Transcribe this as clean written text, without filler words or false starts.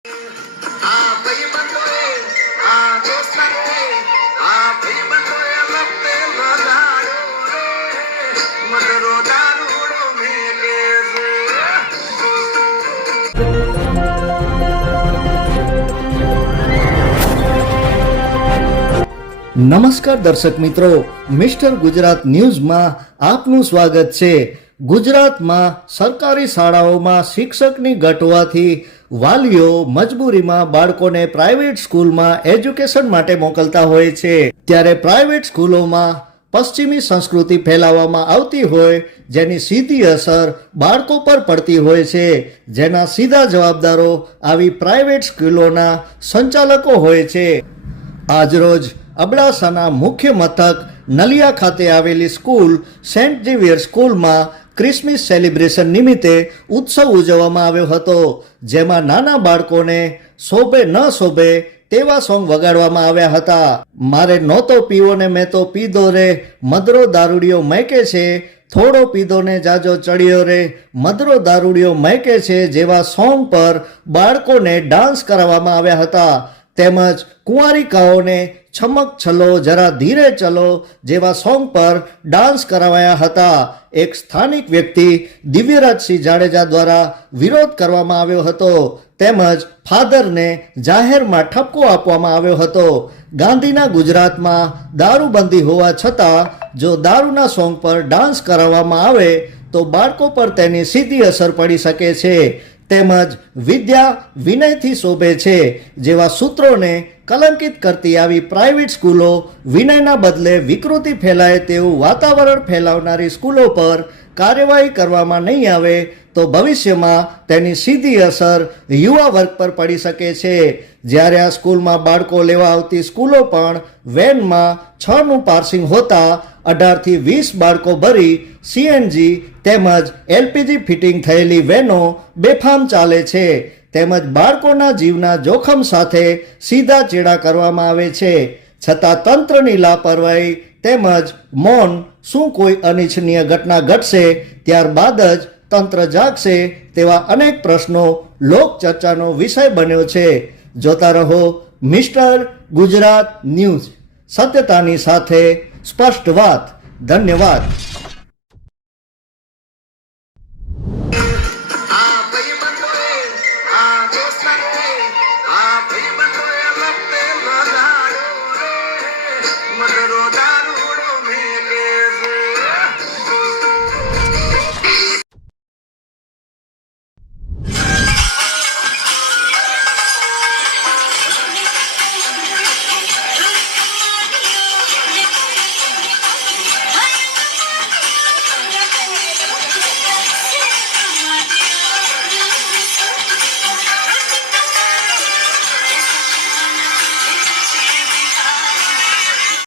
નમસ્કાર દર્શક મિત્રો, મિસ્ટર ગુજરાત ન્યૂઝમાં આપનું સ્વાગત છે। ગુજરાતમાં સરકારી શાળાઓમાં શિક્ષકની ઘટ હોવાથી વાલીઓ મજબૂરીમાં બાળકોને પ્રાઇવેટ સ્કૂલમાં એજ્યુકેશન માટે મોકલતા હોય છે। ત્યારે પ્રાઇવેટ સ્કૂલોમાં પશ્ચિમી સંસ્કૃતિ ફેલાવવામાં આવતી હોય જેની સીધી અસર બાળકો પર પડતી હોય છે, જેના સીધા જવાબદારો આવી પ્રાઇવેટ સ્કૂલોના સંચાલકો હોય છે। આજરોજ અબડાસાના મુખ્ય મથક નલિયા ખાતે આવેલી સ્કૂલ સેન્ટ ઝેવિયર સ્કૂલમાં ક્રિસમસ સેલિબ્રેશન નિમિત્તે ઉત્સવ ઉજવવામાં આવ્યો હતો, જેમાં નાના બાળકોને શોભે ન શોભે તેવા સોંગ વગાડવામાં આવ્યા હતા। મારે નહોતો પીવો ને મેં તો પીધો રે, મદરો દારૂડિયો મહેકે છે, થોડો પીધો ને જાજો ચડ્યો રે, મદરો દારૂડિયો મહેકે છે જેવા સોંગ પર બાળકોને ડાન્સ કરાવવામાં આવ્યા હતા। તેમજ કુંવારિકાઓને છમક છલો જરા ધીરે ચલો જેવા સોંગ પર ડાન્સ કરાવાયા હતા। એક સ્થાનિક વ્યક્તિ દિવ્યરાજસિંહ જાડેજા દ્વારા વિરોધ કરવામાં આવ્યો હતો, તેમજ ફાધરને જાહેરમાં ઠપકો આપવામાં આવ્યો હતો। ગાંધીના ગુજરાતમાં દારૂબંધી હોવા છતાં જો દારૂના સોંગ પર ડાન્સ કરાવવામાં આવે તો બાળકો પર તેની સીધી અસર પડી શકે છે, તેમજ વિદ્યા વિનયથી શોભે છે જેવા સૂત્રોને કલંકિત કરતી આવી પ્રાઇવેટ સ્કૂલો વિનયના બદલે વિકૃતિ ફેલાય તેવું વાતાવરણ ફેલાવનારી સ્કૂલો પર કાર્યવાહી કરવામાં નહીં આવે તો ભવિષ્યમાં તેની સીધી અસર યુવા વર્ગ પર પડી શકે છે। જ્યારે આ સ્કૂલમાં બાળકો લેવા આવતી સ્કૂલો પણ વેનમાં 6નું પાર્સિંગ હોતા 18થી 20 બાળકો ભરી સીએનજી તેમજ એલપીજી ફિટિંગ થયેલી વેનો બેફામ ચાલે છે, તેમજ બાળકોના જીવના જોખમ સાથે સીધા ચેડા કરવામાં આવે છે, છતાં તંત્રની લાપરવાહી તેમજ મૌન શું કોઈ અનિચ્છનીય ઘટના ઘટશે ત્યારબાદ જ તંત્ર જાગશે તેવા અનેક પ્રશ્નો લોકચર્ચાનો વિષય બન્યો છે। જોતા રહો મિસ્ટર ગુજરાત ન્યૂઝ, સત્યતાની સાથે સ્પષ્ટ વાત। ધન્યવાદ।